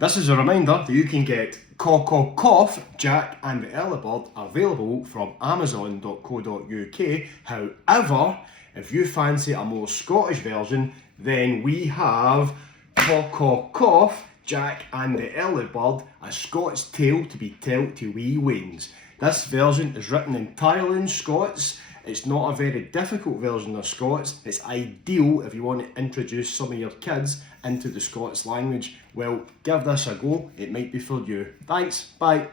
This is a reminder that you can get CAW-CAW-COUGH, Jack and the Early Bird available from amazon.co.uk. However, if you fancy a more Scottish version, then we have CAW-CAW-COUGH, Jack and the Early Bird, A Scots Tale to be Told to Wee Weans. This version is written entirely in Scots. It's not a very difficult version of Scots. It's ideal if you want to introduce some of your kids into the Scots language. Well, give this a go, it might be for you. Thanks, bye.